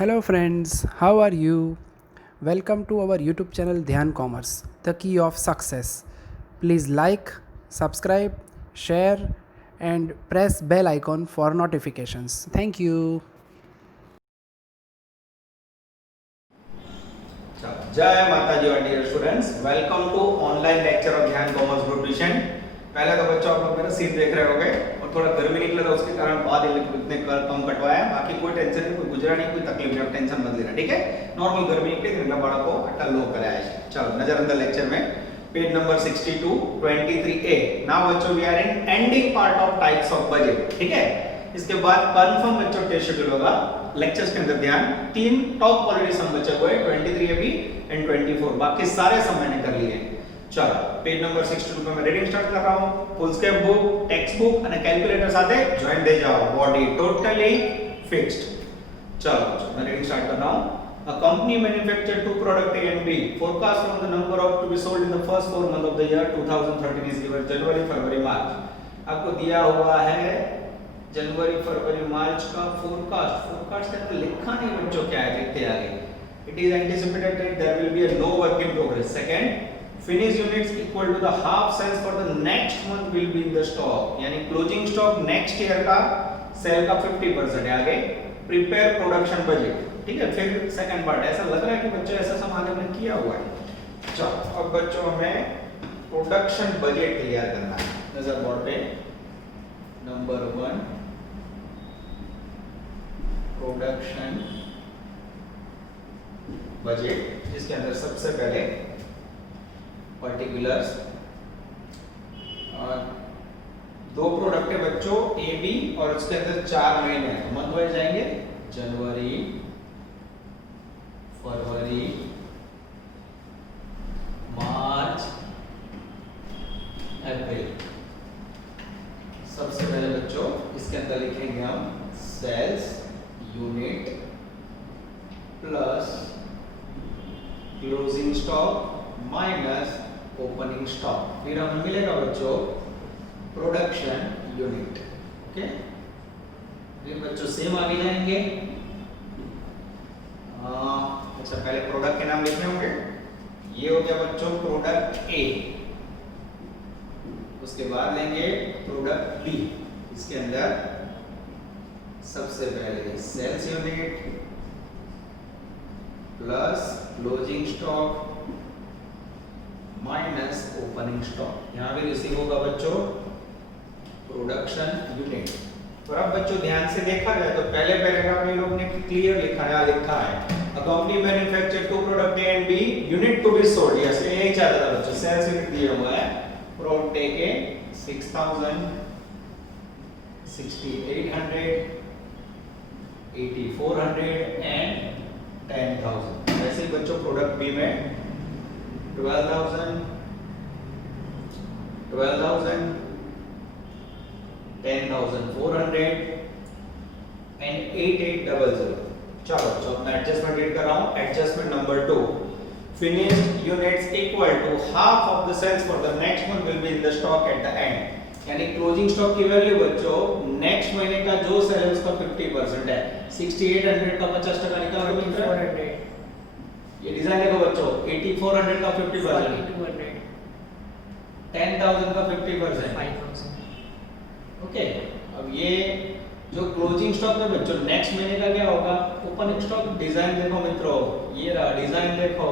Hello friends, how are you? Welcome to our YouTube channel Dhyan Commerce, the key of success. Please like, subscribe, share and press bell icon for notifications. Thank you. जय माता जी और dear students, welcome to online lecture of Dhyan commerce group tuition. पहले तो बच्चों आप लोग मेरा scene देख रहे होंगे और थोड़ा गर्मी निकला था उसके कारण बाद इतने कम कटवाया। बाकी कोई टेंशन नहीं, कोई गुजरा नहीं, कोई तकलीफ नहीं, टेंशन मत लेना, ठीक है। नॉर्मल गर्मी निकली तो बड़ा को अट्टा लो कराया है। चलो नजर अंदर लेक्चर में पेज नंबर 62 23A। नाउ बच्चों we are in ending part of types of budget, ठीक है। इसके बाद कंफर्म बच्चों टेस्ट शेड्यूल होगा लेक्चर्स के अंदर। ध्यान, तीन टॉप क्वालिटी सम बचे हुए 23AB एंड 24, बाकी सारे सम मैंने कर लिए। चलो पेज नंबर 62 पे मैं रीडिंग स्टार्ट कर रहा हूं। Foolscap book, text book અને कैलकुलेटर સાથે જોઈન થઈ જાઓ। Body totally fixed. चलो मैं रीडिंग स्टार्ट कर रहा हूं। A company manufactured two product A and B. Forecast from the number of to be sold in the first 4 months of the year 2013 is given January, February, March। आपको दिया हुआ है जनवरी, फरवरी, मार्च का फोरकास्ट। फोरकास्ट के अंदर लिखा नहीं बच्चों क्या है, लिखते आगे। It is anticipated that there will be a no work in progress. Second, finished units equal to the half sales for the next month will be in the stock। यानी क्लोजिंग स्टॉक नेक्स्ट ईयर का cell का 50% है। आगे prepare production budget, ठीक है। फिर second part, ऐसा लग रहा है कि बच्चों ऐसा सम आगे हमने किया हुआ है। चलो अब बच्चों हमें प्रोडक्शन बजट तैयार करना है। नजर बोर्ड पे नंबर 1 प्रोडक्शन बजट, जिसके अंदर सबसे पहले पर्टिकुलर्स दो प्रोडक्ट है बच्चों ए बी और उसके अंदर 4 महीने हैं। तो मंथ वाइज जाएंगे जनवरी, फरवरी, मार्च, अप्रैल। सबसे पहले बच्चों इसके अंदर लिखेंगे हम sales unit plus closing stock minus opening stock. फिर हमें मिलेगा बच्चों प्रोडक्शन यूनिट। ओके, फिर बच्चों सेम आगे जाएंगे। अच्छा पहले प्रोडक्ट के नाम लिखने होंगे। ये हो गया बच्चों प्रोडक्ट ए, उसके बाद लेंगे प्रोडक्ट बी। इसके अंदर सबसे पहले sales unit plus closing stock minus opening stock. यहां भी रिसीव होगा बच्चों प्रोडक्शन यूनिट। और अब बच्चों ध्यान से देखा जाए तो पहले पैराग्राफ में लोग ने क्लियर लिखा है a company manufacture two product A and B unit to be sold. Yes, यही चाहता था बच्चों। सेल्स यूनिट दिया हुआ है प्रोडक्ट ए के 6000, 6800, 8400 एंड 10,000। वैसे ही बच्चों प्रोडक्ट बी में 12,000, 10,400 एंड 8800। चलो तो मैं एडजस्टमेंट रीड कर रहा हूं। Adjustment number 2, finished units equal to half of the sales for the next month will be in the stock at the end। यानी क्लोजिंग स्टॉक की वैल्यू बच्चों नेक्स्ट महीने का जो सेल है उसका 50% है। 6800 का 50% निकाल दो मित्र। 400 ये डिजाइन देखो बच्चों, 8400 का 50%, 4200, 10,000 का 50%, 5000। ओके, अब ये जो क्लोजिंग स्टॉक है बच्चों नेक्स्ट महीने का क्या होगा। ओपनिंग स्टॉक डिजाइन देखो मित्रों, ये रहा डिजाइन देखो,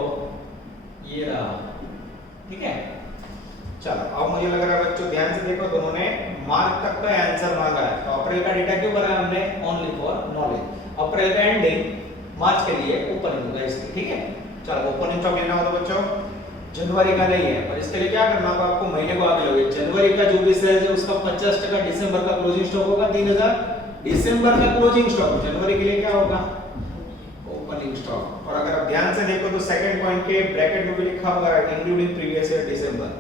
ये रहा, ठीक है। चलो अब मुझे लग रहा है बच्चों ध्यान से देखो, दोनों ने मार्च तक का आंसर मांगा है। तो अप्रैल का डेटा क्यों भरा हमने, ओनली फॉर नॉलेज। अप्रैल का एंडिंग मार्च के लिए ओपनिंग होगा इसलिए, ठीक है। चलो ओपनिंग स्टॉक लेना हो तो बच्चों जनवरी का नहीं है, पर इसके लिए क्या करना होगा आपको, महीने को आगे लोगे। जनवरी का जो भी सेल्स है उसका 50% दिसंबर का क्लोजिंग स्टॉक होगा 3000। दिसंबर का क्लोजिंग स्टॉक जनवरी के लिए क्या होगा, ओपनिंग स्टॉक। और अगर आप ध्यान से देखो तो सेकंड पॉइंट के ब्रैकेट में भी लिखा होगा इंक्लूडिंग प्रीवियस ईयर दिसंबर।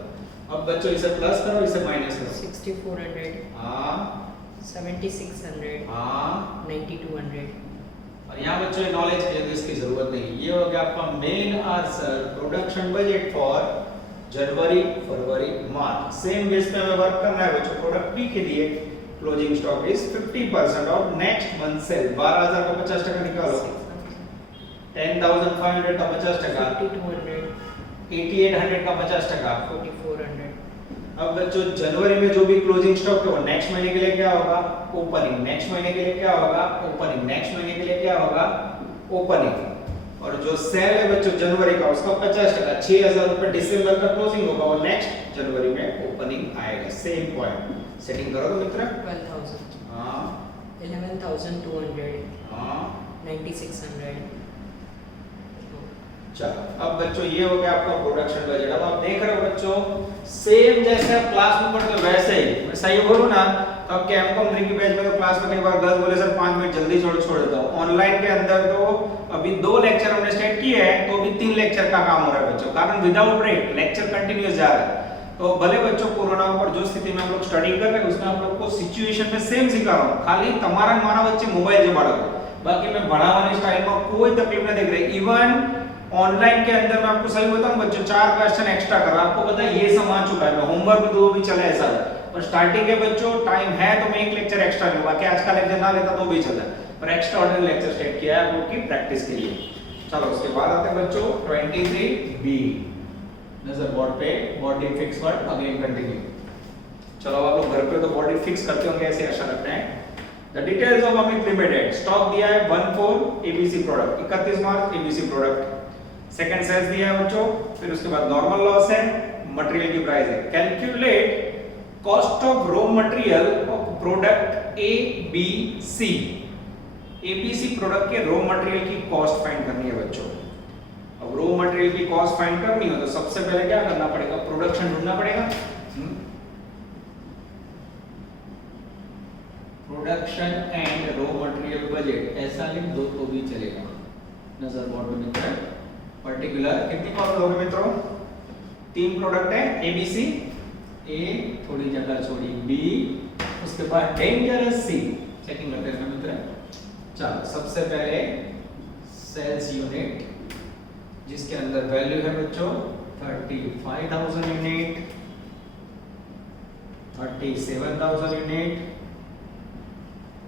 अब बच्चों इसे प्लस करो, इसे माइनस करो। 6400, हां 7600, हां 9200। और यहाँ बच्चों ये नॉलेज की तो इसकी जरूरत नहीं। ये हो गया आपका main answer production budget for January, February, March. Same base पे हमें वर्क करना है बच्चों। प्रोडक्ट बी के लिए closing stock is 50% of next month sale. 12,000 का 50% निकालो 10,500 का 50%, 5200, 8800 का 50%। 4400, अब बच्चों जनवरी में जो भी क्लोजिंग स्टॉक है वो नेक्स्ट महीने के लिए क्या होगा, ओपनिंग। नेक्स्ट महीने के लिए क्या होगा, ओपनिंग। नेक्स्ट महीने के लिए क्या होगा, ओपनिंग। और जो सेल है बच्चों जनवरी का उसका 50%, 6000 रुपए दिसंबर का क्लोजिंग होगा और नेक्स्ट जनवरी में ओपनिंग आएगा। सेम पॉइंट सेटिंग करो तो मित्र। 12,000, हाँ 11,200, हाँ 9,600। चलो अब बच्चों ये हो गया आपका प्रोडक्शन बजट। अब आप देख रहे हो बच्चों सेम जैसे आप क्लास में पढ़ते हो वैसे ही, मैं सही बोलूं ना तो आपके एमकॉम 3 की बैच में तो क्लास में कई बार गर्ल्स बोले सर 5 मिनट जल्दी छोड़ देता हूं। ऑनलाइन के अंदर तो अभी 2 लेक्चर हमने स्टार्ट किए हैं तो अभी 3 लेक्चर का काम हो रहा है बच्चों, कारण विदाउट ब्रेक लेक्चर कंटिन्यूअस जा रहा है। तो भले बच्चों कोरोना पर जो स्थिति में हम लोग स्टडी कर रहे हैं उसमें आप लोग को सिचुएशन में सेम सिखा रहा हूं, खाली તમારા મારા વચ્ચે મોબાઈલ જે બાળકો, बाकी मैं बढ़ावानी स्टाइल में कोई तकलीफ नहीं देख रहे। इवन ऑनलाइन के अंदर मैं आपको सही बताऊं बच्चों 4 क्वेश्चन एक्स्ट्रा कर रहा हूं, आपको पता है ये सब आ चुका है, मैं होमवर्क दो भी चले ऐसा है, पर स्टार्टिंग के बच्चों टाइम है तो मैं एक लेक्चर एक्स्ट्रा लूंगा, कि आज का लेक्चर ना लेता तो भी चलता, पर एक्स्ट्रा ऑर्डिनरी लेक्चर स्टार्ट किया है आपकी प्रैक्टिस के लिए। चलो उसके बाद आते हैं बच्चों 23B, नजर बोर्ड पे, body fix word again continue. चलो आप लोग घर पे तो बॉडी फिक्स करते होंगे ऐसे आशा रखते हैं। The details of Amit limited, stock दिया है 14 ABC product, 31 March ABC product, second sales दिया है बच्चों, फिर उसके बाद नॉर्मल लॉस है, मटेरियल की प्राइस है। Calculate cost of raw material of product A B C, ABC product के रॉ मटेरियल की कॉस्ट फाइंड करनी है बच्चों। अब रॉ मटेरियल की कॉस्ट फाइंड करनी हो तो सबसे पहले क्या करना पड़ेगा, प्रोडक्शन ढूंढना पड़ेगा। Production and raw material budget ऐसा लिख दो तो भी चलेगा। नजर बोर्ड में मित्र पर्टिकुलर कितनी कॉस्ट होगी मित्रों, 3 प्रोडक्ट है एबीसी, ए थोड़ी जगह छोड़ी बी, उसके बाद डेंजरस सी। चेकिंग करते हैं मित्र। चलो सबसे पहले सेल्स यूनिट जिसके अंदर वैल्यू है बच्चों 35,000 यूनिट, 37,000 यूनिट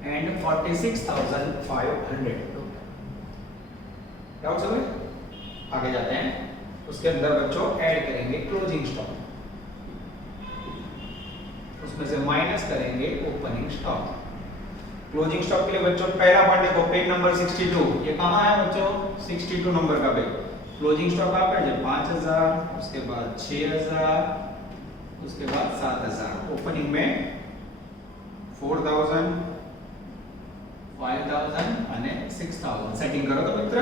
एंड 46,500। डाउट समझ? आगे जाते हैं, उसके अंदर बच्चों ऐड करेंगे क्लोजिंग स्टॉक, उसमें से माइनस करेंगे ओपनिंग स्टॉक। क्लोजिंग स्टॉक के लिए बच्चों पहला पार्ट देखो, पेज नंबर 62, ये कहां है बच्चों 62 नंबर का पेज। क्लोजिंग स्टॉक आप है 5,000, उसके बाद 6,000, उसके बाद 7,000, ओपनिंग में 4,000, 5,000 અને 6,000 સેટિંग કરો તો મિત્ર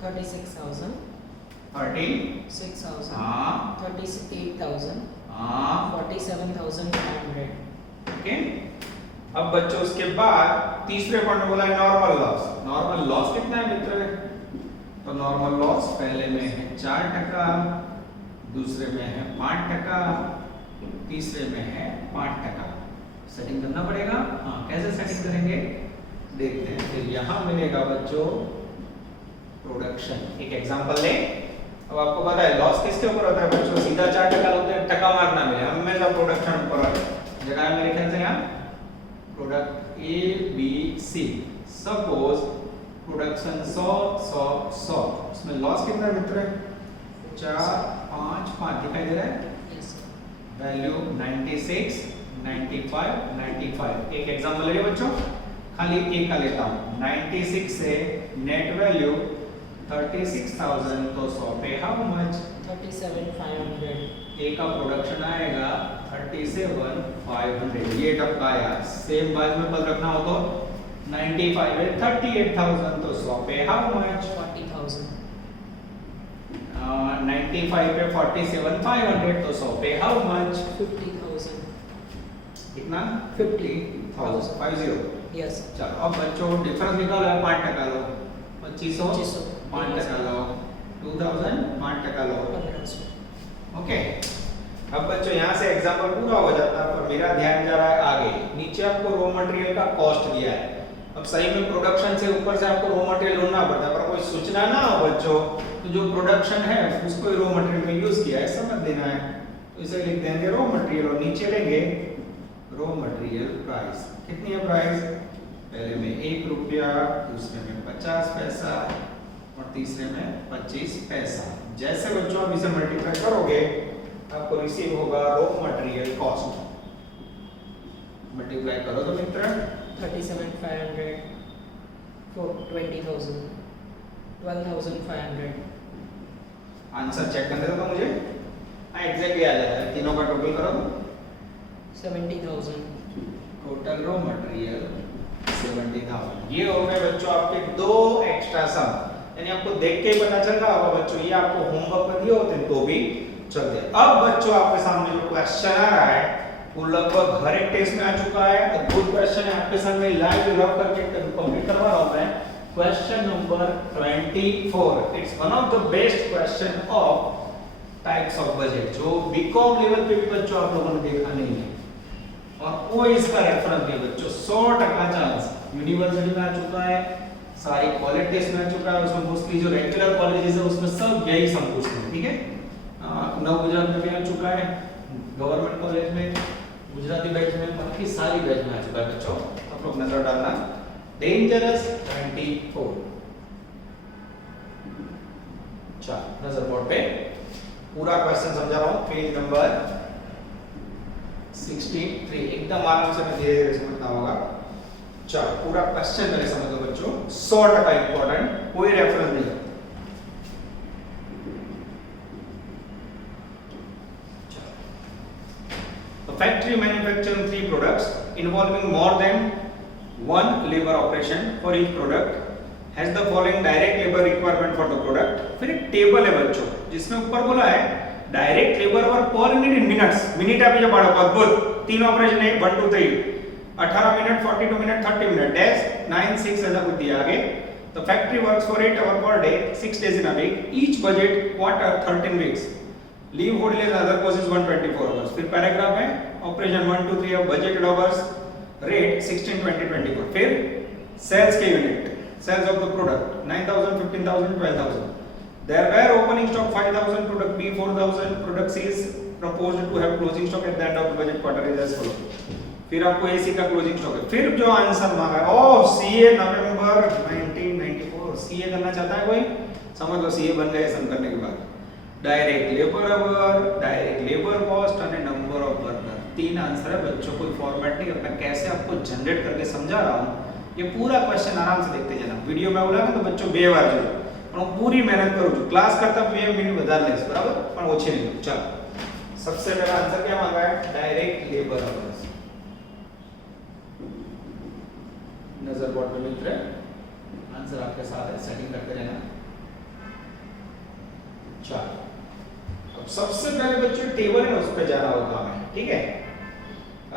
36,000, 36,000 हाँ 38,000, हाँ 47,500। ओके। अब बच्चों उसके बाद तीसरे पॉइंट में बोला है नॉर्मल लॉस। नॉर्मल लॉस कितना है मित्र, तो नॉर्मल लॉस पहले में है 4%, दूसरे में है 5%, तीसरे में है 5%। सेटिंग करना पड़ेगा। हाँ कैसे सेटिंग करेंगे देखते हैं। फिर यहाँ मिलेगा बच्चों प्रोडक्शन। एक एग्जांपल ले, अब आपको पता है लॉस किसके ऊपर होता है बच्चों, सीधा 4% होता है, टका मारना मिले हमेशा प्रोडक्शन ऊपर जगह है मेरे ख्याल से यहाँ product A B C. Suppose production 100, उसमें लॉस कितना मित्र 4, 5, 5 दिखाई दे रहा है, Yes, sir. वैल्यू 96, 95, 95। एक एग्जांपल ले बच्चों, खाली एक का लेता हूं। 96 से नेट वैल्यू 36,000 तो 100 पे हाउ मच 37,500। ए का प्रोडक्शन आएगा 37,500। ये टप का आया। सेम बात में पद रखना हो तो 95 है 38,000 तो 100 पे हाउ मच 40,000। 95 पे 47,500 तो 100 पे हाउ मच 50,000। कितना 50,000। 50। Yes, sir. चलो अब बच्चों डिफरेंस निकालो 5% लो, 2500 5% लो, 2000 5% लो। 1500। ओके। अब बच्चों यहाँ से एग्जांपल पूरा हो जाता है, पर मेरा ध्यान जा रहा है आगे। नीचे आपको रॉ मटेरियल का कॉस्ट दिया है। अब सही में प्रोडक्शन से ऊपर से आपको रॉ मटेरियल ढूंढना पड़ता है, पर कोई सूचना ना हो बच्चों तो जो प्रोडक्शन है उसको ही रॉ मटेरियल में यूज किया है समझ देना है। तो इसे लिख देंगे रॉ मटेरियल और नीचे लेंगे रॉ मटेरियल प्राइस। कितनी है प्राइस, पहले में 1 रुपया, दूसरे में 50 पैसा और तीसरे में 25 पैसा। जैसे बच्चों आप इसे मल्टीप्लाई करोगे आपको रिसीव होगा रॉ मटेरियल कॉस्ट। मल्टीप्लाई करो तो मित्र 37,500 for 20,000. 12,500. आंसर चेक करने दो तो मुझे। हाँ एग्जैक्टली आ जाता है, तीनों का टोटल करो तो 70,000. Total raw material 70,000। ये हो गए बच्चों आपके दो एक्स्ट्रा सम, यानी आपको देख के ही पता चल रहा होगा बच्चों, ये आपको होमवर्क में दिए होते तो भी चलते। अब बच्चों आपके सामने जो क्वेश्चन आ रहा है वो लगभग हर एक टेस्ट में आ चुका है। गुड क्वेश्चन है, आपके सामने लाइव रब करके कंप्लीट करवा रहा हूं मैं। Question number 24, it's one of the best question of types of budget, जो बीकॉम लेवल पे भी बच्चों आप लोगों ने देखा नहीं है और कोई इसका रेफरेंस नहीं बच्चों। 100% चांस यूनिवर्सिटी में आ चुका है, सारी कॉलेज टेस्ट में आ चुका है, उसमें मोस्टली जो रेगुलर कॉलेजेस है उसमें सब यही सब पूछते हैं, ठीक है। नव गुजरात में भी आ चुका है, गवर्नमेंट कॉलेज में, गुजराती बैच में, बाकी सारी बैच में आ चुका है बच्चों। आप लोग नजर डालना। डेंजरस 24, चल नजर बोर्ड पे पूरा क्वेश्चन समझा रहा हूं, पेज नंबर 63। एकदम आराम से मैं धीरे धीरे समझना होगा। चल पूरा क्वेश्चन पहले समझ लो बच्चों, 100% इंपॉर्टेंट, कोई रेफरेंस नहीं है। A factory manufacturing 3 products involving more than one labor operation for each product has the following direct labor requirement for the product। फिर एक टेबल है बच्चों जिसमें ऊपर बोला है डायरेक्ट लेबर वर्क पर मिनट इन मिनट्स, मिनट आप ये पढ़ो, अद्भुत। 3 ऑपरेशन है, 1 2 3, 18 मिनट, 42 मिनट, 30 मिनट, डैश 9 6 ऐसा कुछ दिया आगे। तो factory works for 8 hour per day, 6 days in a week, each budget quarter 13 weeks, leave holidays other causes 124 hours. फिर पैराग्राफ है operation 1 2 3 of budgeted hours, rate 16 20 24। फिर सेल्स के unit, sales of the product 9000 15000 12000। There were opening stock 5000, product B 4000, product C is proposed to have closing stock at the end of the budget quarter is as follow. फिर आपको AC का closing stock है। फिर जो answer मांगा है ओह CA नवंबर 1994, CA करना चाहता है कोई, समझ लो सीए बन गए सम करने के बाद। Direct labour our, direct labour cost और नंबर ऑफ वर्कर, 3 आंसर है बच्चों। कोई फॉर्मेट नहीं करना, कैसे आपको जनरेट करके समझा रहा हूं। ये पूरा क्वेश्चन आराम से देखते जाना, वीडियो में बोला तो बच्चों बेवार जो પણ પૂરી મહેનત કરું છું, ક્લાસ કરતા 2 મિનિટ વધારે લેશ બરાબર, પણ ઓછી નહીં। ચાલો सबसे पहला आंसर क्या मांगा है, डायरेक्ट लेबर आवर्स। नजर बोर्ड पे मित्र आंसर आपके साथ है, सेटिंग करते रहना। चलो अब सबसे पहले बच्चों टेबल है उस पे जाना होगा हमें, ठीक है।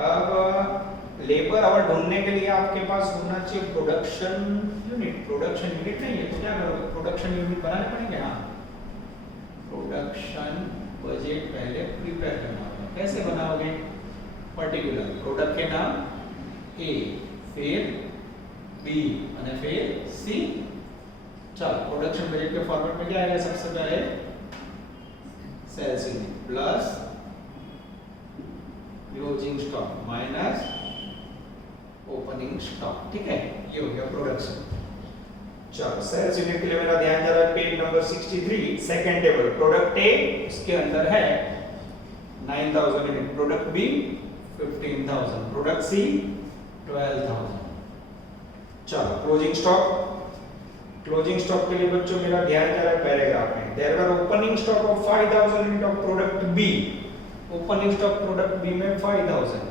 अब लेबर आवर ढूंढने के लिए आपके पास होना चाहिए प्रोडक्शन यूनिट। प्रोडक्शन यूनिट नहीं है तो क्या करोगे, प्रोडक्शन यूनिट बनाने पड़ेंगे। हाँ प्रोडक्शन बजट पहले प्रिपेयर करना होगा। कैसे बनाओगे, पर्टिकुलर प्रोडक्ट के नाम ए, फिर बी और फिर सी। चलो प्रोडक्शन बजट के फॉर्मेट में क्या आएगा, सबसे पहले sales unit plus closing stock minus opening stock, ठीक है। ये हो गया प्रोडक्शन। चलो सेल्स यूनिट के लिए मेरा ध्यान जा रहा है page number 63, second table. Product A उसके अंदर है 9000 unit, product B 15000, product C 12000। चलो क्लोजिंग स्टॉक, क्लोजिंग स्टॉक के लिए बच्चों मेरा ध्यान जा रहा है पैराग्राफ में। There were opening stock of 5000 unit of product B, opening stock product B में 5000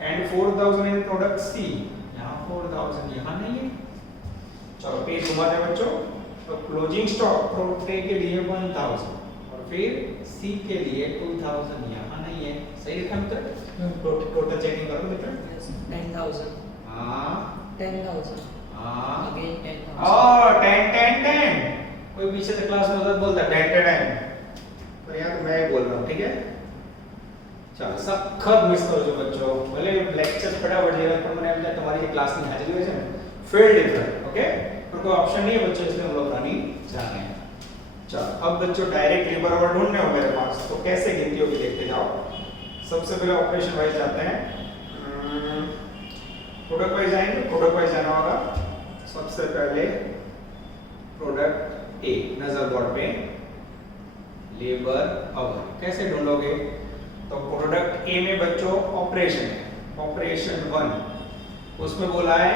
एंड 4000 इन प्रोडक्ट सी। यहां 4000 यहां नहीं है। चलो पेज घुमाते हैं बच्चों। तो क्लोजिंग स्टॉक प्रोडक्ट ए के लिए 1000 और फिर सी के लिए 2000 यहां नहीं है। सही लिखा मित्र, टोटल चेकिंग करो मित्र। 10,000. हां 10,000. हां Again 10,000. और 10 कोई पीछे से क्लास में उधर बोलता है 10 पर यहाँ तो मैं ही बोल रहा हूँ, ठीक है। चलो सखत मिस करो जो बच्चों, भले लेक्चर फटाफट जाएगा पर मैंने अब तुम्हारी क्लास नहीं हाजिर हुई है फील्ड डिफरेंट, ओके। पर कोई ऑप्शन नहीं है बच्चों, इसलिए हम लोग बनानी जा रहे हैं। चलो अब बच्चों डायरेक्ट लेबर आवर ढूंढने हो मेरे पास, तो कैसे गिनती होगी देखते जाओ। सबसे पहले ऑपरेशन वाइज जाते हैं, प्रोडक्ट वाइज जाएंगे। प्रोडक्ट वाइज जाना होगा। सबसे पहले प्रोडक्ट ए, नजर बोर्ड पे लेबर आवर कैसे ढूंढोगे? तो प्रोडक्ट ए में बच्चों ऑपरेशन है, ऑपरेशन 1, उसमें बोला है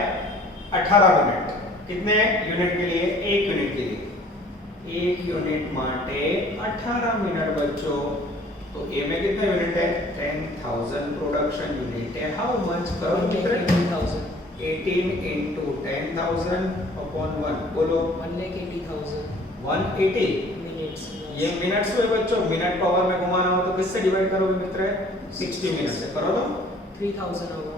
18 मिनट। कितने यूनिट के लिए? 1 यूनिट के लिए। 1 यूनिट माटे 18 मिनट बच्चों। तो ए में कितना यूनिट है? 10,000 प्रोडक्शन यूनिट है। How much? करो मित्र, 18,000 18 into 10,000 upon 1, बोलो 1,80,000 180। मिनट्स। ये मिनट्स हुए बच्चों, मिनट को आवर में घुमाना हो तो किससे डिवाइड करोगे मित्र? 60 मिनट से। करो तो 3,000 आवर।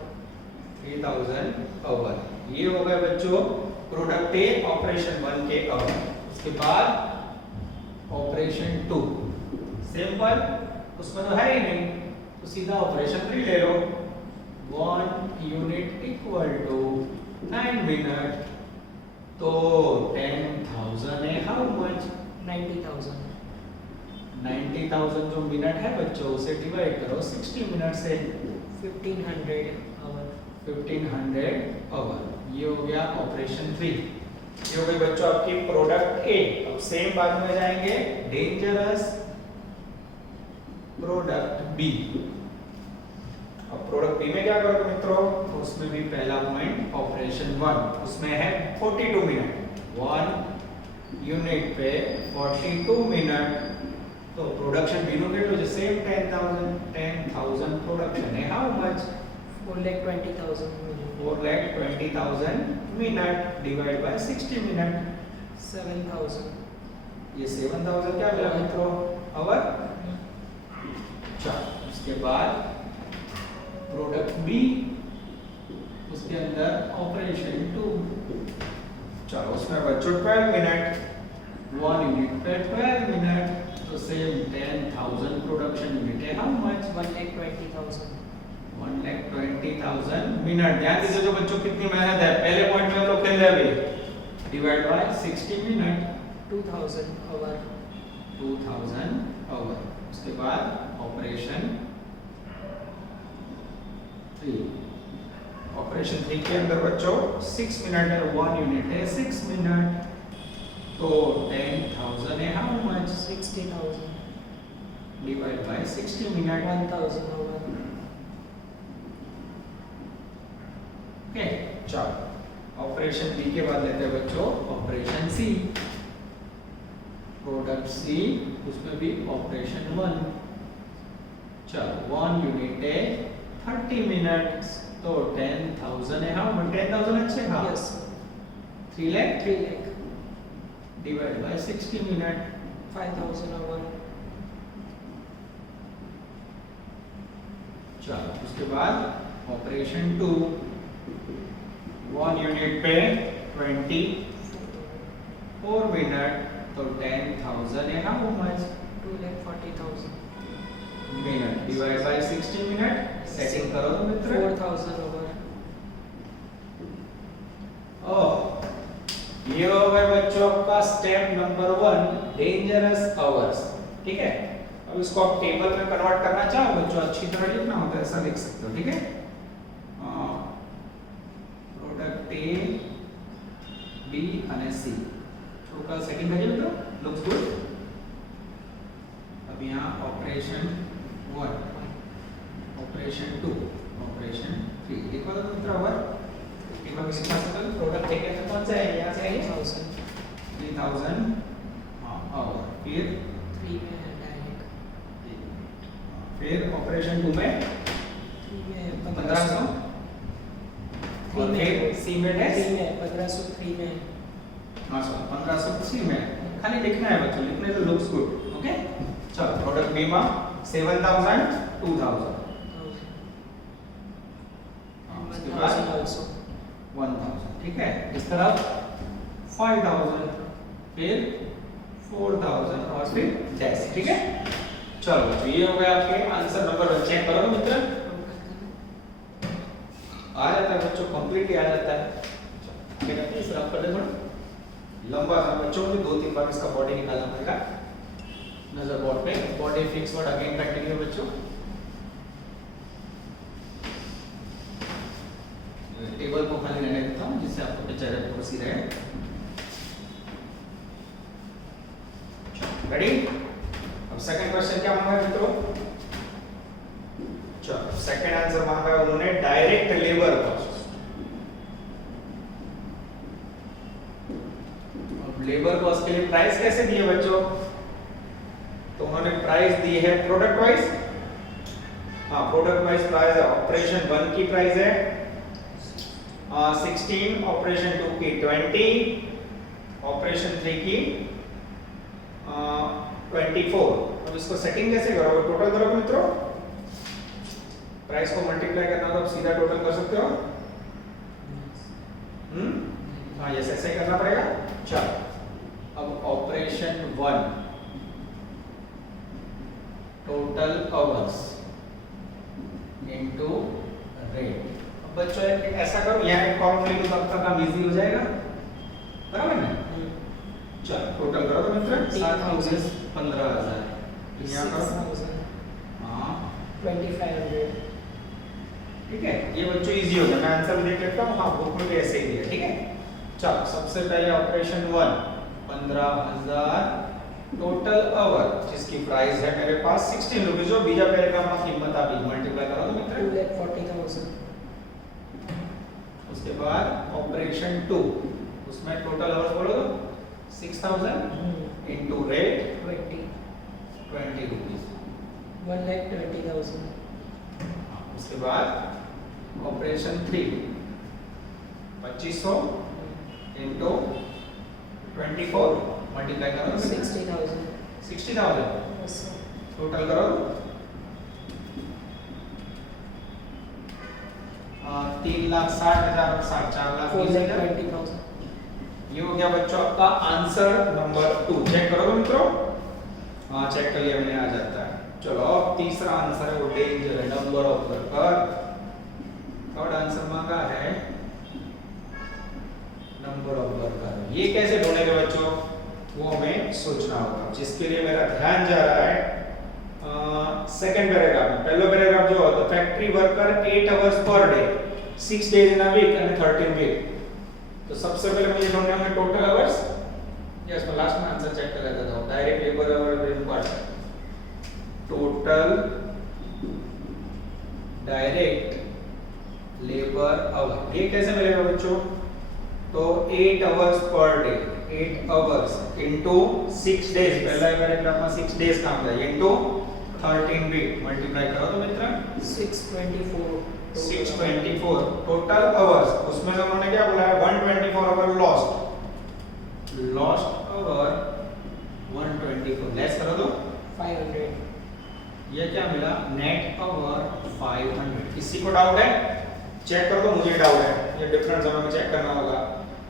3000 आवर। ये हो गए बच्चों प्रोडक्ट ए ऑपरेशन 1 के आवर। उसके बाद ऑपरेशन 2 सिंपल, उसमें तो है ही नहीं, तो सीधा ऑपरेशन 3 ले लो। 1 यूनिट इक्वल टू 9 मिनट, तो 10,000 है। How much? 90,000 90,000 जो मिनट है बच्चों उसे डिवाइड करो 60 मिनट से। 1,500 आवर। 1500 आवर। ये हो गया ऑपरेशन 3। ये हो गई बच्चों आपकी प्रोडक्ट ए। अब सेम बात में जाएंगे डेंजरस प्रोडक्ट बी। अब प्रोडक्ट बी में क्या करोगे मित्रों? तो उसमें भी पहला पॉइंट ऑपरेशन 1, उसमें है 42 मिनट। 1 यूनिट पे 42 मिनट, तो प्रोडक्शन बी नो કેટલું છે? सेम 10,000 प्रोडक्शन है। How much? 4,20,000 4,20,000 minute divide by 60 minute. 7,000 ये 7,000 क्या मिला मित्रों? आवर। चलो उसके बाद प्रोडक्ट बी, उसके अंदर ऑपरेशन 2। चलो उसमें बच्चों 12 मिनट, 1 यूनिट पे 12 मिनट, तो सेम 10,000 प्रोडक्शन यूनिट है। How much? 1,20,000 1,20,000 मिनट। ध्यान दीजिए जो बच्चों कितनी मेहनत है, पहले पॉइंट में हम लोग खेल रहे हैं अभी। Divide by 60 minute, 2,000 hour. 2,000 hour. उसके बाद ऑपरेशन 3। ऑपरेशन 3 के अंदर बच्चों 6 मिनट है, 1 यूनिट है 6 मिनट, तो 10,000 है। How much? 60,000 divide by 60 minute. 1,000 hour. Okay चलो ऑपरेशन बी के बाद लेते हैं बच्चों ऑपरेशन सी। प्रोडक्ट सी, उसमें भी ऑपरेशन 1। चलो 1 यूनिट है 30 मिनट, तो 10,000 है। How much? 10,000 अच्छे। हाँ Yes. 3 lakh 3 lakh। Divide by 60 minute. 5,000 hour. चलो उसके बाद ऑपरेशन 2, 1 यूनिट पे 24 मिनट, तो 10,000 है। How much? 2,40,000 minute divide by 60 minute. Setting करो तो मित्र। 4,000 आवर। ओह ये हो गए बच्चों आपका स्टेप नंबर 1 डेंजरस आवर्स। ठीक है, अब इसको आप टेबल में कन्वर्ट करना चाहो बच्चों, अच्छी तरह लिखना हो तो ऐसा लिख सकते हो। ठीक है, प्रोडक्ट ए बी અને सी छोटा सेकंड भेजो तो लुक्स गुड। अब यहाँ ऑपरेशन 1, ऑपरेशन 2, ऑपरेशन 3 लिखो तो मित्र। आवर टेबल में लिखा सकते हो। प्रोडक्ट ए के अंदर कौन सा है? यहाँ से है 3,000। हाँ आवर। फिर 3 में है डायरेक्ट। फिर ऑपरेशन 2 में 3 में है 1500 और फिर सी में है 3 में 1500 3 में है। हाँ सर 1503 में खाली लिखना है बच्चों, लिखने तो लुक्स गुड। ओके चलो प्रोडक्ट बी में 7,000 2,000। उसके बाद 1,000 also। 1,000। ठीक है, इस तरफ 5,000, फिर 4,000 और फिर डैश। ठीक है चलो बच्चों ये हो गया आपके आंसर नंबर 1। चेक करो मित्र, आ जाता है बच्चों, कंप्लीट ही आ जाता है। आगे जाते हैं, इस तरफ कर दे थोड़ा लंबा था बच्चों को 2-3 बार इसका बॉडी निकालना पड़ेगा। नजर बोर्ड पे body fix word again continue बच्चों। टेबल को खाली रहने देता हूँ जिससे आपको चेहरे पर खुशी रहे। रेडी? अब सेकंड क्वेश्चन क्या मांगा है मित्रों? चलो सेकंड आंसर मांगा है उन्होंने डायरेक्ट लेबर कॉस्ट। अब लेबर कॉस्ट के लिए प्राइस कैसे दी है बच्चों? तो उन्होंने प्राइस दी है प्रोडक्ट वाइज। हाँ, प्रोडक्ट वाइज प्राइस है। ऑपरेशन 1 की प्राइस है 16, ऑपरेशन 2 की 20, ऑपरेशन 3 की 24। अब इसको सेटिंग कैसे करोगे? टोटल करोगे मित्रों, प्राइस को मल्टीप्लाई करना तो आप सीधा टोटल कर सकते हो। हाँ, ये ऐसे ही करना पड़ेगा। चलो अब operation 1 total hours into rate. अब बच्चों ऐसा करो, यहाँ एक कॉलम ले लो तो आपका काम इजी हो जाएगा, बराबर ना? चलो टोटल करो तो मित्र 15,000। यहाँ करो, हाँ 2500। ठीक है। ये बच्चों इजी हो गया, मैं आंसर भी देख लेता हूँ। हाँ, बुक में भी ऐसे ही दिया, ठीक है। चलो सबसे पहले ऑपरेशन 1 15,000 टोटल आवर, जिसकी प्राइस है मेरे पास 16 रुपीस। जो बीजा पैराग्राफ में कीमत आप मल्टीप्लाई करो तो मित्र 2,40,000। उसके बाद ऑपरेशन 2 उसमें टोटल आवर्स बोलो तो 6,000 इनटू रेट 20 रुपीस। 1,20,000। उसके बाद ऑपरेशन 3 2500 इनटू 24 मल्टीप्लाई करो 60,000। 60,000 टोटल करो 3,60,000 और 4,20,000। 4,20,000। ये हो गया बच्चों आपका आंसर नंबर 2। चेक करो मित्रों, हाँ चेक कर लिया मैंने, आ जाता है। चलो अब तीसरा आंसर है वो डेंजर है, number of worker. Third answer मांगा है नंबर ऑफ वर्कर। ये कैसे ढूंढेंगे बच्चों, वो हमें सोचना होगा, जिसके लिए मेरा ध्यान जा रहा है सेकंड पैराग्राफ में। पहला पैराग्राफ जो है factory worker 8 hours per day, 6 days in a week and 13 week. तो सबसे पहले मुझे ढूंढने होंगे टोटल आवर्स। यस, मैं लास्ट में आंसर चेक कर लेता था। Direct labour hour important, total direct labour hour. ये कैसे मिलेगा बच्चों? तो 8 hours per day, 8 hours into 6 days. पहला पैराग्राफ में 6 डेज काम था, इनटू 13 वीक मल्टीप्लाई करो तो मित्र 624। 624 टोटल आवर्स। उसमें से उन्होंने क्या बोला है 124 आवर लॉस्ट आवर 124 लेस करो तो 500। ये क्या मिला? Net hour 500। किसी को डाउट है? चेक कर दो, मुझे डाउट है, ये डिफरेंस हमें चेक करना होगा।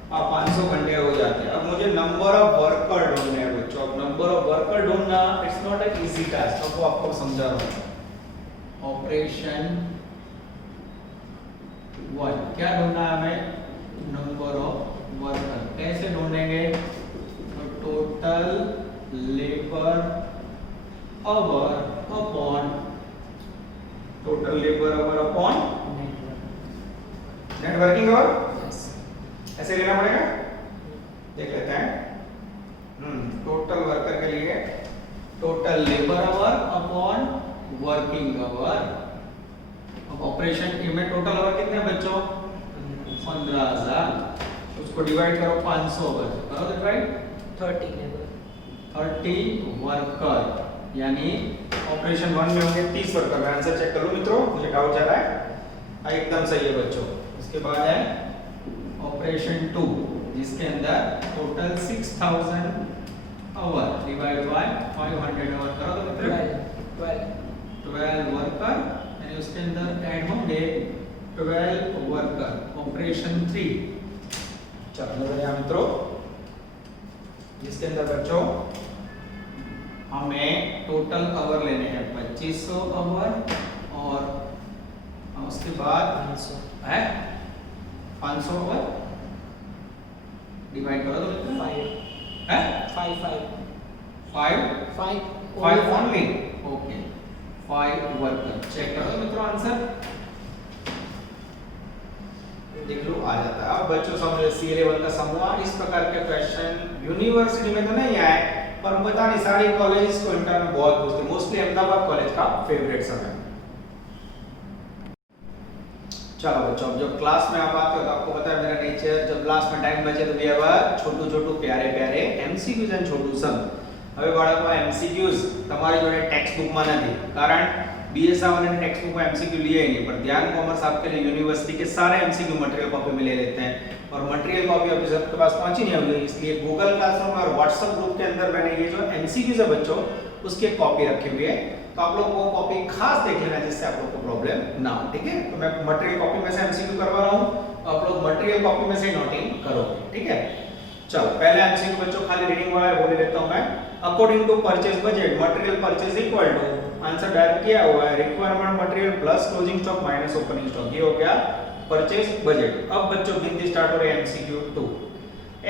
अब 500 घंटे हो जाते हैं। अब मुझे नंबर ऑफ वर्कर ढूंढने हैं बच्चों। अब नंबर ऑफ वर्कर ढूंढना it's not an easy task. अब वो आपको समझा रहा हूं। ऑपरेशन 1 क्या ढूंढना है हमें? Number of worker. कैसे ढूंढेंगे? तो total labour our upon total labour our upon net working hour, ऐसे लेना पड़ेगा। देख लेते हैं। टोटल वर्कर के लिए total labour our upon working hour. अब ऑपरेशन ए में टोटल आवर कितने हैं बच्चों? 15,000। उसको डिवाइड करो 500 आवर, करो डिवाइड 30 लेबर, 30 वर्कर, यानी ऑपरेशन 1 में होंगे 30 वर्कर। मैं आंसर चेक कर लूं मित्रों, मुझे डाउट जा रहा है। एकदम सही है बच्चों। उसके बाद है ऑपरेशन 2 जिसके अंदर total 6,000 hour divide by 500 hour करो तो मित्र 12 वर्कर, यानी उसके अंदर ऐड होंगे 12 वर्कर। ऑपरेशन 3 चलो यहाँ मित्रों, जिसके अंदर बच्चों हमें टोटल आवर लेने हैं 2500 आवर और उसके बाद 500 है 500 आवर डिवाइड करो तो कितना है 5 ओनली। Okay 5 worker. चेक करो तो मित्रों आंसर देख लो, आ जाता है। अब बच्चों समझो C लेवल का समूह। इस प्रकार के क्वेश्चन यूनिवर्सिटी में तो नहीं आए, पर पता नहीं सारी कॉलेजेस को इंटर में बहुत पूछते हैं, मोस्टली अहमदाबाद कॉलेज का फेवरेट समय। चलो बच्चों, अब जब क्लास में आप आते हो तो आपको पता है मेरा नेचर, जब क्लास में टाइम बचे तो भी छोटू छोटू प्यारे प्यारे एमसीक्यूज एंड छोटू सम। હવે બાળકો એમસીક્યુઝ તમારી જોડે ટેક્સ્ટ બુકમાં નથી, કારણ बीएसआई वाले ने टेक्स्ट बुक में एमसीक्यू लिए ही नहीं, पर ध्यान कॉमर्स आपके लिए यूनिवर्सिटी के सारे एमसीक्यू मटेरियल कॉपी में ले लेते हैं, और मटेरियल कॉपी अभी सबके पास पहुंची नहीं होगी, इसलिए गूगल क्लासरूम और व्हाट्सएप ग्रुप के अंदर मैंने ये जो एमसीक्यूज है बच्चों उसकी एक कॉपी रखी हुई है, तो आप लोग वो कॉपी खास देख लेना जिससे आप लोग को प्रॉब्लम ना हो। ठीक है, तो मैं मटेरियल कॉपी में से एमसीक्यू करवा रहा हूं, आप लोग मटेरियल कॉपी में से नोटिंग करोगे। ठीक है, चलो पहले एमसीक्यू बच्चों खाली रीडिंग वाला है, बोल लेता हूं मैं। According to purchase budget material purchase equal to, answer direct किया हुआ है, requirement material plus closing stock minus opening stock, ये हो गया परचेज बजट। अब बच्चों गिनती स्टार्ट हो रही है MCQ 2।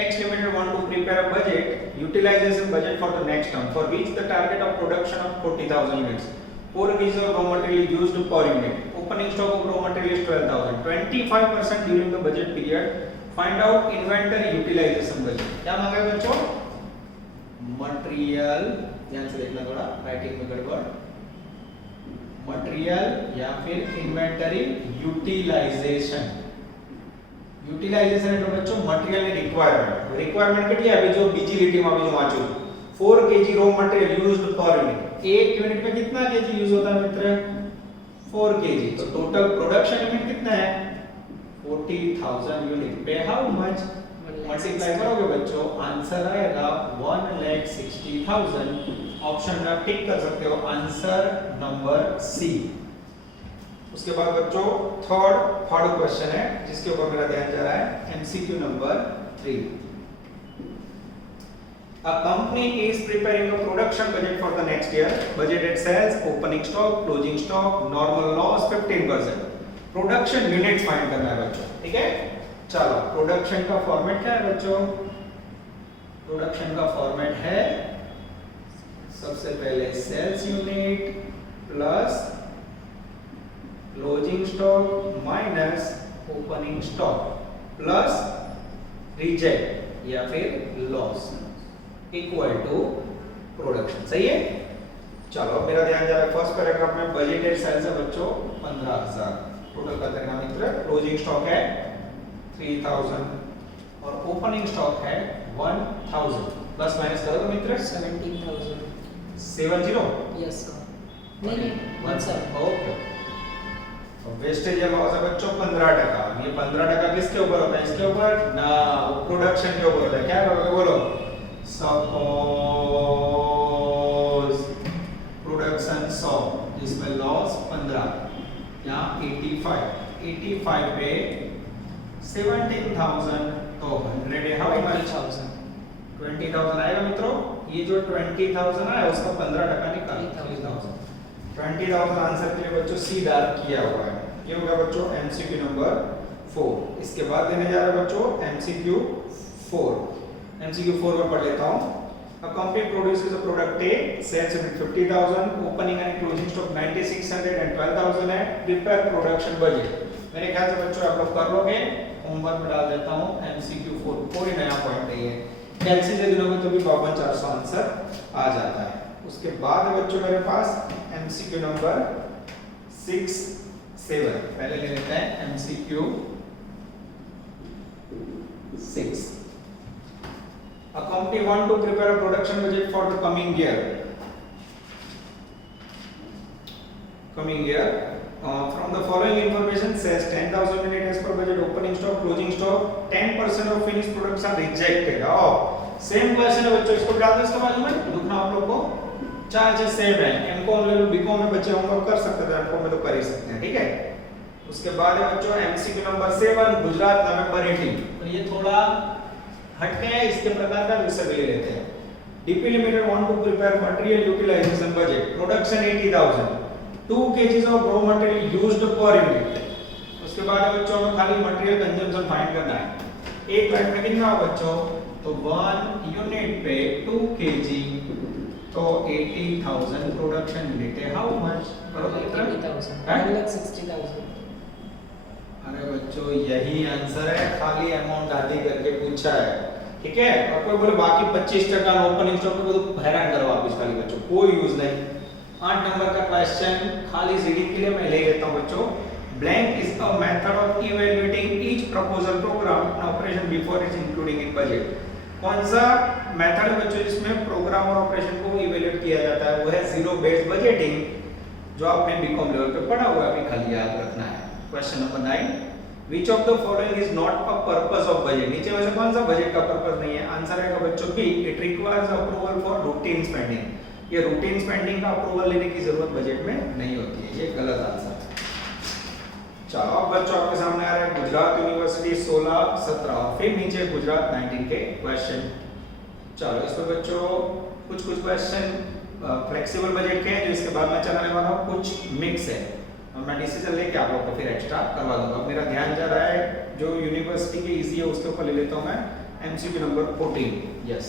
X Limited want to prepare a budget, utilization budget for the next term, for which the target of production of 40,000 units. 4 kg of raw material used per unit. Opening stock of raw material is 12,000. 25% during the budget period. Find out inventory utilization budget. क्या मांगा है बच्चों? Material, ध्यान से देखना थोड़ा, writing में गड़बड़। मटेरियल या फिर इन्वेंटरी यूटिलाइजेशन। यूटिलाइजेशन એટલે બચ્ચો મટીરીયલ ની રિક્વાયરમેન્ટ કેટલી આવી જો બીજી લીટીમાં બીજું વાંચો 4 kg raw material used per unit. एक यूनिट में कितना केजी यूज होता है मित्र? 4 kg। तो टोटल प्रोडक्शन यूनिट कितना है? 40,000 यूनिट पे हाउ मच मल्टीप्लाई करोगे बच्चों, आंसर आएगा 1,60,000। ऑप्शन में आप टिक कर सकते हो, आंसर नंबर सी। उसके बाद बच्चों थर्ड क्वेश्चन है जिसके ऊपर मेरा ध्यान जा रहा है, MCQ number 3। A company is preparing a production budget for the next year. Budgeted sales, opening stock, closing stock, normal loss 15%. Production units find करना है बच्चों। ठीक है, चलो प्रोडक्शन का फॉर्मेट क्या है बच्चों? प्रोडक्शन का फॉर्मेट है सबसे पहले sales unit plus closing stock minus opening stock plus reject या फिर लॉस इक्वल टू प्रोडक्शन। सही है, चलो मेरा ध्यान जा रहा है फर्स्ट पैराग्राफ में बजटेड सेल्स है बच्चों 15,000, टोटल का देखना मित्र, क्लोजिंग स्टॉक है 3,000 और ओपनिंग स्टॉक है 1,000। प्लस माइनस करो तो मित्र 17,000। 70 यस सर, नहीं 17। ओके, वेस्टेज या लॉस है बच्चों 15%। ये 15% किसके ऊपर होता है? इसके ऊपर ना, प्रोडक्शन के ऊपर होता है। क्या करोगे बोलो? सपोज प्रोडक्शन 100 जिसमें लॉस 15, यहाँ 85 पे 17,000 तो 100 है, हाउ मच? 20,000 आएगा मित्रों। ये जो 20,000 आया उसका 15% निकाल 30,000। 20,000 आंसर के लिए बच्चों सी डार्क किया हुआ है। ये होगा बच्चों एमसीक्यू नंबर 4। इसके बाद देने जा रहा है बच्चों एमसीक्यू 4। एमसीक्यू 4 में पढ़ लेता हूं। A company produces a product A, sales unit 50,000, opening and closing stock 9,600 and 12,000 है। Prepare production budget। मेरे ख्याल से बच्चों आप लोग कर लोगे, होमवर्क में डाल देता हूं एमसीक्यू 4, कोई नया पॉइंट नहीं है। कैलसी से दिनों में तो भी 52,400 आंसर आ जाता है। उसके बाद बच्चों मेरे पास एमसीक्यू नंबर 6, 7। पहले ले लेते हैं MCQ 6। A company want to prepare a production budget for the coming year. From the following information says 10,000 units as per budget, opening stock, closing stock, 10% of finished products are rejected. Same question है बच्चों, इसको डाल दो इसके बाजू में, दुखना आप लोग को चार चीज सेम है। एमकॉम ले लो, बीकॉम में बच्चे होमवर्क कर सकते हैं, एमकॉम में तो कर ही सकते हैं। ठीक है, उसके बाद है बच्चों एमसीक्यू नंबर 7, गुजरात नवंबर 18। तो ये थोड़ा हटके है, इसके प्रकार का विषय ले लेते हैं। DP limited want to prepare material utilization budget, production 80,000, 2 kg of raw material used per unit. उसके बाद है बच्चों हमें खाली मटेरियल कंजम्पशन फाइंड करना है। एक यूनिट में कितना हो बच्चों? तो 1 यूनिट पे 2 kg तो 80,000 प्रोडक्शन यूनिट है। How much? 80,000, 1,60,000। अरे बच्चों यही आंसर है, खाली अमाउंट आधी करके पूछा है। ठीक है। और कोई बोले बाकी 25% ओपनिंग स्टॉक को तो हैरान करो वापस खाली बच्चों, कोई यूज नहीं। 8 नंबर का क्वेश्चन खाली रीडिंग के लिए मैं ले लेता हूं बच्चों। Blank is a method of evaluating each proposal program and operation before its including in budget. कौन सा मेथड है बच्चों जिसमें प्रोग्राम और ऑपरेशन को इवैल्यूएट किया जाता है? वो है जीरो बेस्ड बजटिंग, जो आपने बीकॉम लेवल पे पढ़ा हुआ है, अभी खाली याद रखना है। Question number 9, which of the following is not a purpose of budget? नीचे वैसे कौन सा बजट का पर्पस नहीं है? आंसर है बच्चों B, it requires approval for routine spending. ये रूटीन स्पेंडिंग का अप्रूवल लेने की जरूरत बजट में नहीं होती है, ये गलत आंसर है। चलो अब बच्चों आपके सामने आ रहा है गुजरात यूनिवर्सिटी 16-17, फिर नीचे गुजरात 19 के क्वेश्चन। चलो इस पर बच्चों कुछ क्वेश्चन फ्लेक्सिबल बजट के हैं जो इसके बाद मैं चलाने वाला हूँ, कुछ मिक्स है और मैं डिसीजन लेके आप लोगों को फिर एक्स्ट्रा करवा दूंगा। मेरा ध्यान जा रहा है जो यूनिवर्सिटी के इजी है उसके ऊपर ले लेता हूँ मैं, एमसीक्यू नंबर 14। यस,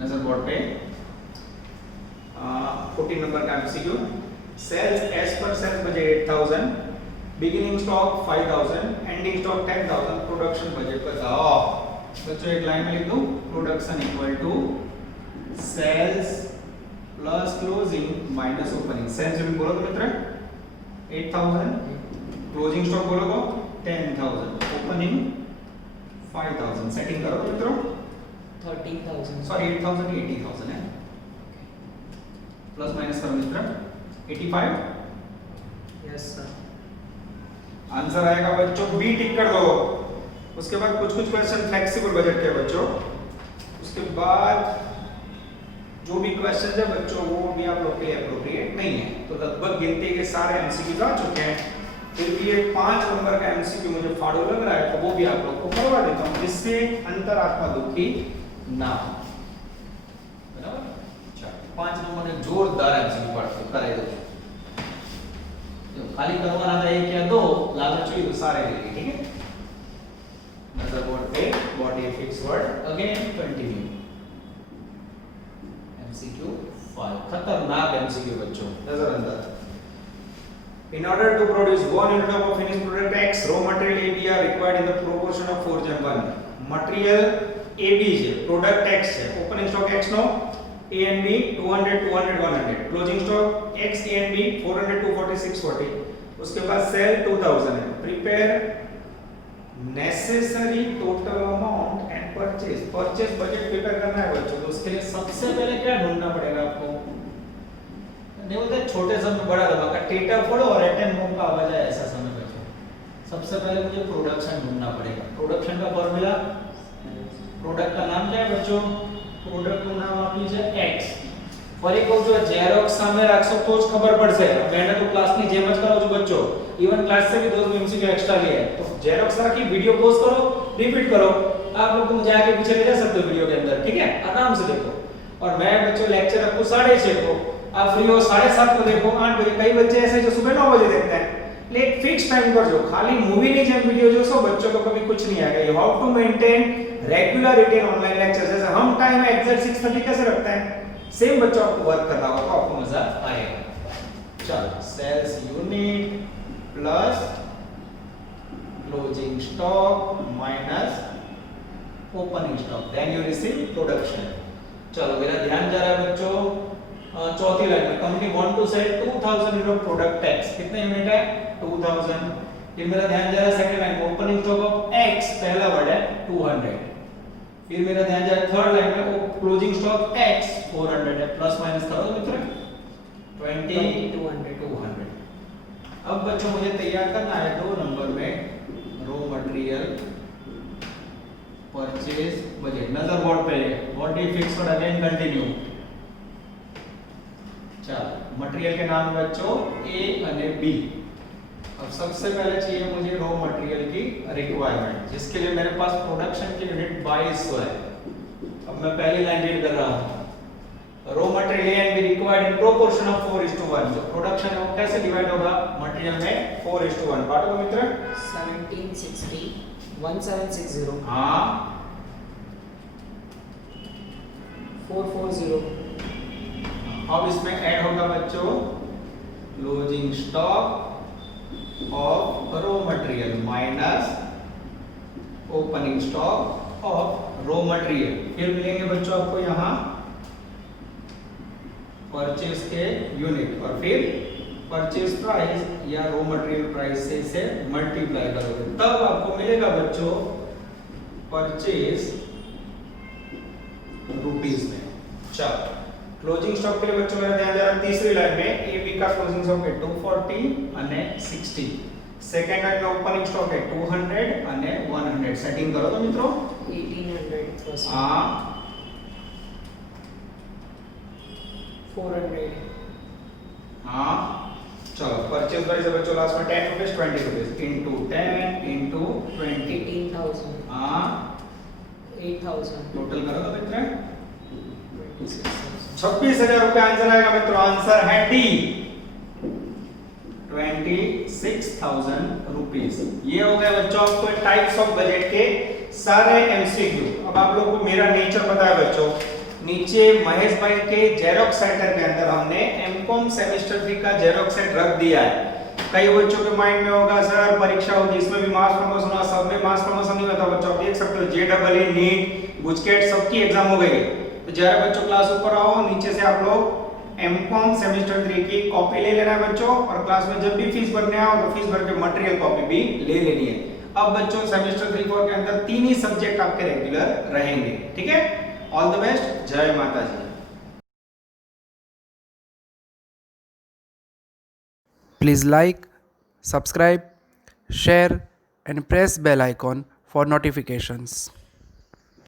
नजर बोर्ड पे 14 नंबर का MCQ. Sales as per sales budget 8000, beginning stock 5000, ending stock 10000, production budget बताओ। बच्चों एक लाइन में लिख दूं, production equal to sales plus closing minus opening. Sales भी बोलो तो मित्र 8000, क्लोजिंग स्टॉक बोलो तो 10000, ओपनिंग 5000। सेटिंग करो मित्रों, 13,000 सॉरी 8000 80,000 है, प्लस माइनस करो मित्र 85। Yes sir. आंसर आएगा बच्चों बी, टिक कर दो। उसके बाद कुछ क्वेश्चन फ्लेक्सिबल बजट के बच्चों, उसके बाद जो भी क्वेश्चन है बच्चों वो भी आप लोग के लिए एप्रोप्रिएट नहीं है, तो लगभग गिनती के सारे एमसीक्यू आ चुके हैं। फिर भी ये 5 नंबर का एमसीक्यू मुझे फाड़ू लग रहा है, तो वो भी आप लोग को करवा देता हूं जिससे अंतरात्मा दुखी ना हो, बराबर। चलो 5 नंबर में जोरदार एमसीक्यू पार्ट को कराई दो, जो खाली करवाना था एक या दो, लालच हुई तो सारे ले लिए, ठीक है। नजर बोर्ड पे body fix word again continue. MCQ 5 खतरनाक एमसीक्यू बच्चों, नजर अंदर। In order to produce 1 unit of a finished product X, raw material AB are required in the proportion of 4:1. Material AB है, product X है, opening stock X no, A and B 200 200 100, closing stock X A and B 400 240 640, उसके बाद cell 2000 है। Prepare necessary total amount and purchase budget prepare करना है बच्चों, तो उसके लिए सबसे पहले क्या ढूंढना पड़ेगा आपको? नहीं बोलते छोटे सम में बड़ा धमाका, टेटा फोड़ो और एटम बम का आवाज है, ऐसा समय बच्चों। सबसे पहले मुझे प्रोडक्शन ढूंढना पड़ेगा। प्रोडक्शन का फॉर्मूला, प्रोडक्ट का नाम क्या है बच्चों? प्रोडक्ट નું નામ આપ્યું છે x। ફરી કહું છું ઝેરોક્સ સામે રાખશો તો જ ખબર પડશે। मैंने तो क्लास ની જેમ જ કરાવું છું बच्चों, इवन क्लास से भी 2 एमसीक्यू एक्स्ट्रा लिए हैं, तो ज़ेरॉक्स रखी, वीडियो पॉज करो, रिपीट करो। आप लोग मुझे आगे पीछे ले जा सकते हो वीडियो के अंदर, ठीक है, आराम से देखो। और मैं बच्चों लेक्चर रखूं 6:30 को, आप फ्री हो 7:30 को देखो, 8 बजे। कई बच्चे ऐसे जो सुबह 9 बजे देखते हैं, लेकिन फिक्स टाइम पर जो खाली मूवी नहीं जब वीडियो जो सो बच्चों को कभी कुछ नहीं आएगा। You how to maintain regularity in online lecture. जैसे हम टाइम एग्जैक्ट 6:30 कैसे रखते हैं, सेम बच्चों आपको वर्क कर रहा होगा तो आपको मजा आएगा। चलो sales unit plus closing stock minus opening stock, then you receive production. चलो मेरा ध्यान जा रहा है बच्चों चौथी लाइन में, company want to sell 2000 unit of product X. कितने यूनिट है? 2000। फिर मेरा ध्यान जा रहा है second line, opening stock of X, पहला वर्ड है 200। फिर मेरा ध्यान जा रहा है थर्ड लाइन में, क्लोजिंग स्टॉक एक्स 400 है, प्लस माइनस करो मित्र 20 200। अब बच्चों मुझे तैयार करना है 2 नंबर में रॉ मटेरियल परचेज बजट। नजर बोर्ड पे body fix word again continue. चलो मटेरियल के नाम बच्चों ए और बी। अब सबसे पहले चाहिए मुझे रॉ मटेरियल की रिक्वायरमेंट, जिसके लिए मेरे पास प्रोडक्शन की यूनिट 2200 है। अब मैं पहली लाइन रीड कर रहा हूं, raw material A and be required in proportion of 4:1। जो प्रोडक्शन है वो कैसे डिवाइड होगा? मटेरियल में 4:1 बांटो मित्र। 1760 1760 हां 440। अब इसमें ऐड होगा बच्चों closing stock of raw material minus opening stock of raw material. फिर मिलेंगे बच्चों आपको यहाँ परचेज के यूनिट और फिर परचेज प्राइस या रॉ मटेरियल प्राइस से इसे मल्टीप्लाई करोगे तब आपको मिलेगा बच्चों परचेज रुपीस में। चलो क्लोजिंग स्टॉक के लिए बच्चों मेरा ध्यान देना तीसरी लाइन में एबी का क्लोजिंग स्टॉक है 240 અને 60, सेकंड लाइन में ओपनिंग स्टॉक है 200 અને 100। सेटिंग करो तो मित्रों 1800 plus हां 400 हां चलो परचेज प्राइस है बच्चों लास्ट में 10 रुपीस 20 रुपीस इनटू 10 इनटू 20 18,000 हां 8,000 टोटल करो तो कितना 26,000 26,000 रुपए आंसर आएगा मित्रों। आंसर है डी 26,000 रुपीस। ये हो गया बच्चों आपको टाइप्स ऑफ बजट के सारे एमसीक्यू। अब आप लोगों को मेरा नेचर पता है बच्चों, नीचे महेश भाई के जेरोक्स सेंटर के अंदर हमने एमकॉम सेमेस्टर 3 का जेरोक्स सेट रख दिया है। कई बच्चों के माइंड में होगा सर परीक्षा होगी इसमें भी मास प्रमोशन हुआ, सब में मास प्रमोशन नहीं होता बच्चों। आप देख सकते हो जेडब्ल्यू नीट गुजकेट सबकी एग्जाम हो गई। तो जरा बच्चों क्लास ऊपर आओ, नीचे से आप लोग एमकॉम सेमेस्टर 3 की कॉपी ले लेना है बच्चों और क्लास में जब भी फीस भरने आओ तो फीस भर के मटेरियल कॉपी भी ले लेनी है। अब बच्चों सेमेस्टर 3-4 के अंदर 3 ही सब्जेक्ट आपके रेगुलर रहेंगे, ठीक है। ऑल द बेस्ट, जय माता जी। Please like, subscribe, share and press bell icon for notifications.